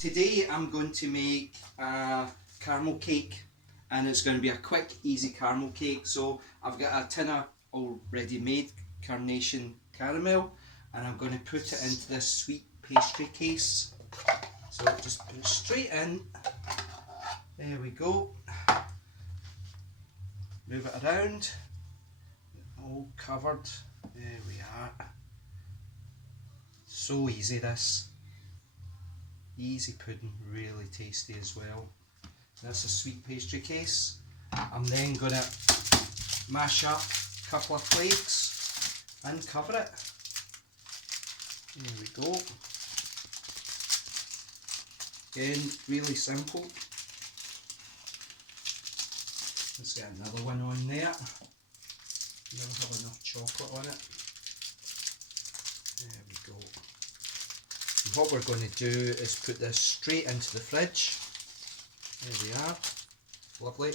Today I'm going to make a caramel cake, and it's going to be a quick, easy caramel cake. So I've got a tin of already made Carnation caramel, and I'm going to put it into this sweet pastry case. So just put it straight in. There we go. Move it around. All covered. There we are. So easy this. Easy pudding, really tasty as well. That's a sweet pastry case. I'm then going to mash up a couple of flakes and cover it. There we go. Again, really simple. Let's get another one on there. Never have enough chocolate on it. There we go. And what we're going to do is put this straight into the fridge. There we are. Lovely.